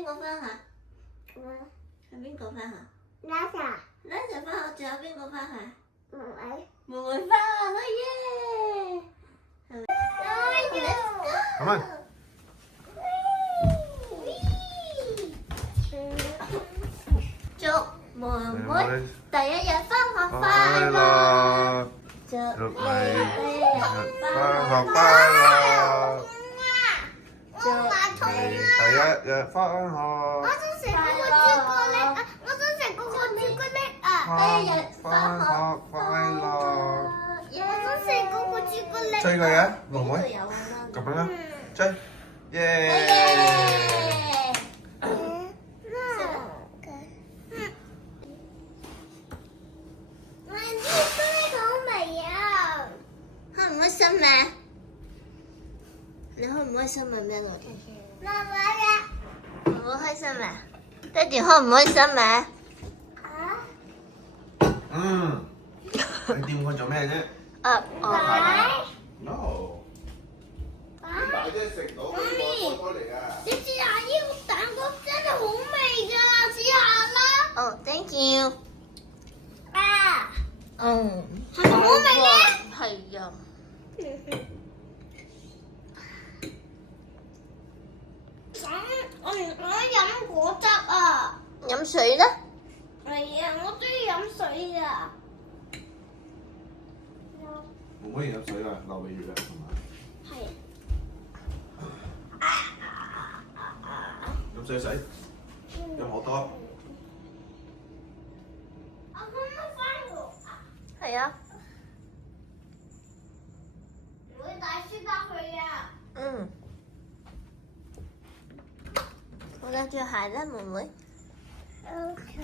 邊個翻學？係邊個翻學？Lisa翻學，仲有邊個翻學？妹妹翻學，耶！Come on. 祝妹妹第一日翻學快樂！祝你第一日翻學快樂！祝你第一日翻學。我想食嗰個朱古力啊！我想食嗰個朱古力啊！第一日翻學快樂！我想食嗰個朱古力。追佢嘅，妹呢度妹。有啦。咁樣啦，追，耶！耶！開唔開心咩？你開唔開心咪咩咯？媽媽嘅。好開心咩？爹哋開唔開心咩？你掂佢做咩啫？No。你大姐食到，你攞嚟㗎。你試下呢個蛋糕真係好味㗎，試下啦。哦，thank you。係咪好味咧？係啊。我唔想飲果汁啊！飲水啦。係啊，我中意飲水啊！唔可以飲水啊，流鼻血啊，係嘛？係。飲水洗，飲好多。我可唔可以翻學？係啊。我會帶書包去啊！我帶住鞋啦，妹妹。OK。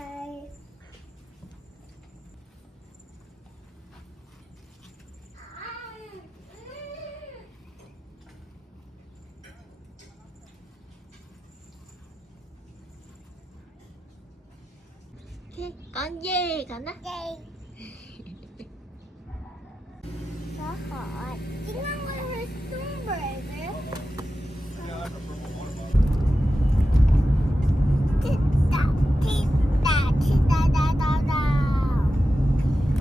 講耶咁啦。小海，點解我要去東北嘅？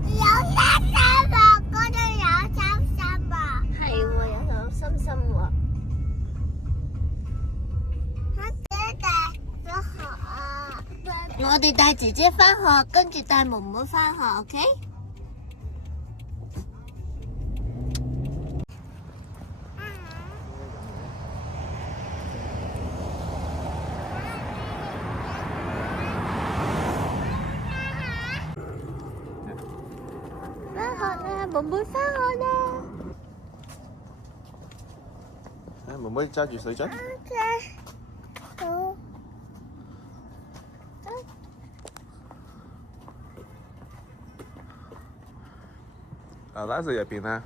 有三三喎，嗰度有三三喎。係喎，有條心心喎。我哋帶姐姐翻學，跟住帶妹妹翻學 ，OK？翻學啦，妹妹翻學啦。妹妹揸住水樽。好。拉喺入邊啊！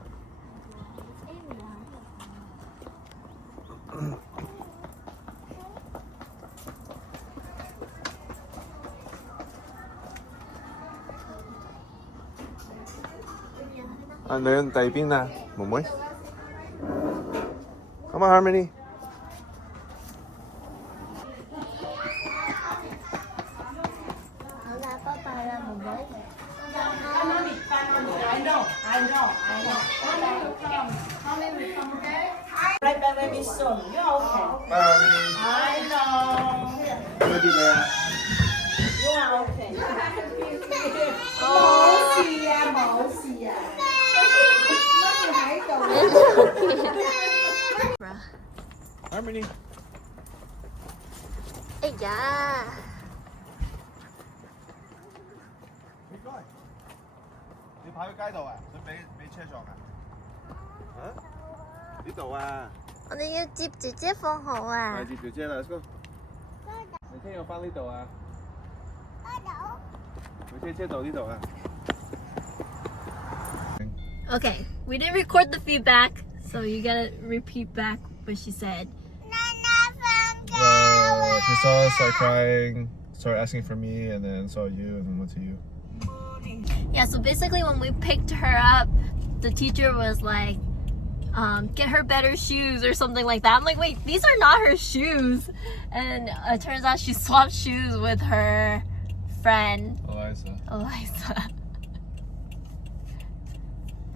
你喺第二邊啊，妹妹。Come on, Harmony。好啦，拜拜啦，妹妹。Right back maybe soon. You're okay. Bye, Harmony。I know. 咩啲你啊？ You are okay. 冇事啊，冇事啊。媽咪喺度。Harmony。哎呀！你跑去街度啊？想俾車撞啊？呢度啊！我哋要接姐姐放學啊！接姐姐啦，Let's go。你聽日翻呢度啊？去車度呢度啊。Okay, we didn't record the feedback, so you gotta repeat back what she said. Well, she saw us start crying, started asking for me, and then saw you, and then went to you. Yeah, so basically when we picked her up, the teacher was like, get her better shoes or something like that. I'm like, wait, these are not her shoes. And it turns out she swapped shoes with her friend Eliza.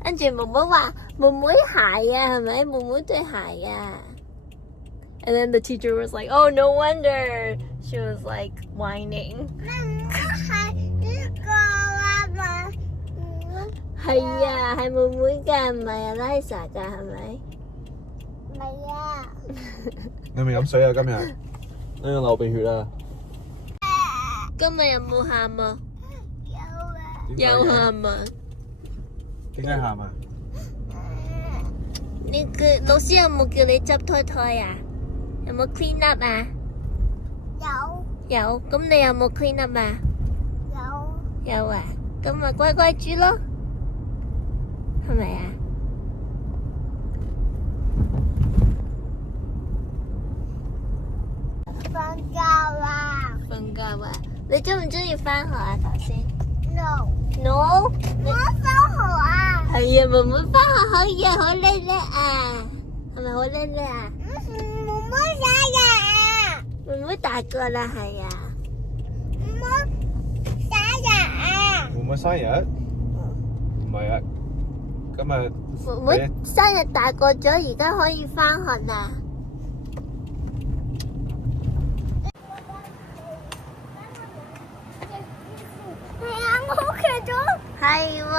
跟住妹妹話妹妹鞋啊，係咪？妹妹對鞋啊。 And then the teacher was like, oh, no wonder. She was like whining. 係呢個啊嘛。係啊，係妹妹㗎，唔係 Eliza 㗎，係咪？唔係啊。你係咪飲水啊？今日你有流鼻血啊？今日有冇喊啊？有啊。有喊啊！點解喊啊？你嘅老師有冇叫你執胎胎啊？有冇 clean up 啊？有。有。咁你有冇 clean up 啊？有。有啊。咁咪乖乖豬咯，係咪啊？瞓覺啦。瞓覺啊！你中唔中意返學啊？頭先 No。 ？No。我返學啊。係啊，妹妹返學可以啊，好叻叻啊！係咪好叻叻啊？妹妹生日啊。妹妹大個啦，係啊。妹妹生日啊。妹妹生日？唔係啊，今日妹妹生日大個咗，而家可以返學啦。係啊，我好期咗。係喎。